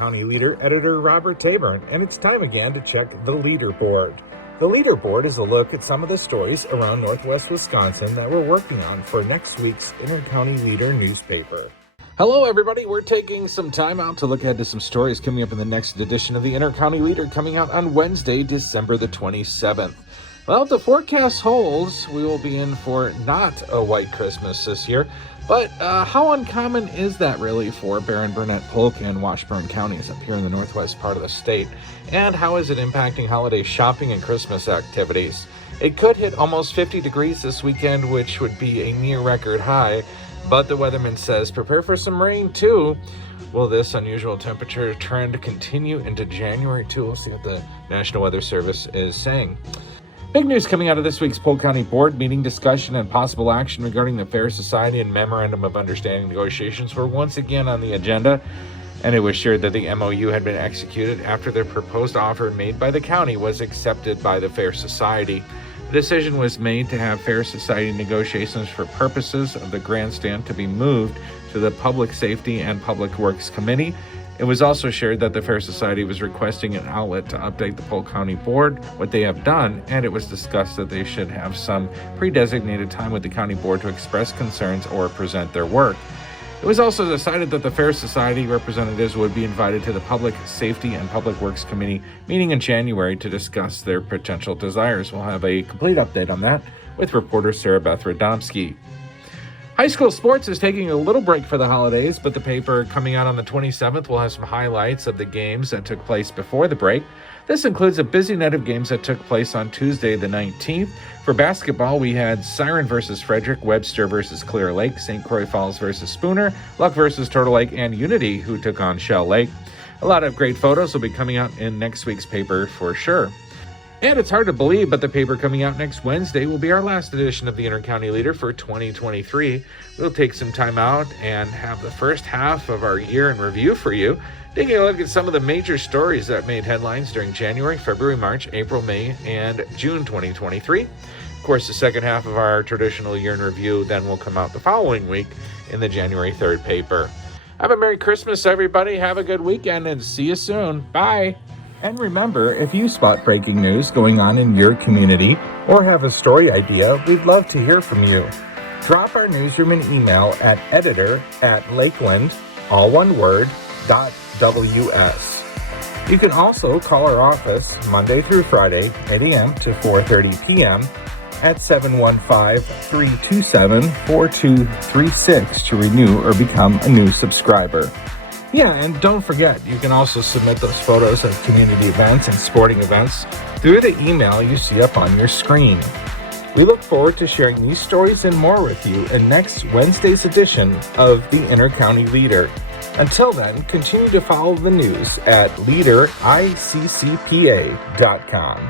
County Leader editor Robert Taborn, and it's time again to check the leaderboard. The leaderboard is a look at some of the stories around Northwest Wisconsin that we're working on for next week's Inter-County Leader newspaper. Hello, everybody. We're taking some time out to look ahead to some stories coming up in the next edition of the Inter-County Leader, coming out on Wednesday, December the 27th. Well, if the forecast holds, we will be in for not a white Christmas this year. But how uncommon is that really for Barron, Burnett, Polk, and Washburn counties up here in the northwest part of the state? And how is it impacting holiday shopping and Christmas activities? It could hit almost 50 degrees this weekend, which would be a near record high. But the weatherman says prepare for some rain too. Will this unusual temperature trend continue into January too? We'll see what the National Weather Service is saying. Big news coming out of this week's Polk County Board meeting. Discussion and possible action regarding the Fair Society and Memorandum of Understanding negotiations were once again on the agenda, and it was shared that the MOU had been executed after the proposed offer made by the county was accepted by the Fair Society. The decision was made to have Fair Society negotiations for purposes of the grandstand to be moved to the Public Safety and Public Works Committee. It was also shared that the Fair Society was requesting an outlet to update the Polk County Board, what they have done, and it was discussed that they should have some pre-designated time with the County Board to express concerns or present their work. It was also decided that the Fair Society representatives would be invited to the Public Safety and Public Works Committee meeting in January to discuss their potential desires. We'll have a complete update on that with reporter Sarah Beth Radomski. High school sports is taking a little break for the holidays, but the paper coming out on the 27th will have some highlights of the games that took place before the break. This includes a busy night of games that took place on Tuesday the 19th. For basketball, we had Siren versus Frederick, Webster versus Clear Lake, St. Croix Falls versus Spooner, Luck versus Turtle Lake, and Unity, who took on Shell Lake. A lot of great photos will be coming out in next week's paper for sure. And it's hard to believe, but the paper coming out next Wednesday will be our last edition of the Inter-County Leader for 2023. We'll take some time out and have the first half of our year in review for you, taking a look at some of the major stories that made headlines during January, February, March, April, May, and June 2023. Of course, the second half of our traditional year in review then will come out the following week in the January 3rd paper. Have a Merry Christmas, everybody. Have a good weekend, and see you soon. Bye. And remember, if you spot breaking news going on in your community or have a story idea, we'd love to hear from you. Drop our newsroom an email at editor@lakeland, all one word, .ws. You can also call our office Monday through Friday, 8 a.m. to 4:30 p.m. at 715-327-4236 to renew or become a new subscriber. Yeah, and don't forget, you can also submit those photos of community events and sporting events through the email you see up on your screen. We look forward to sharing these stories and more with you in next Wednesday's edition of the Inter-County Leader. Until then, continue to follow the news at leadericcpa.com.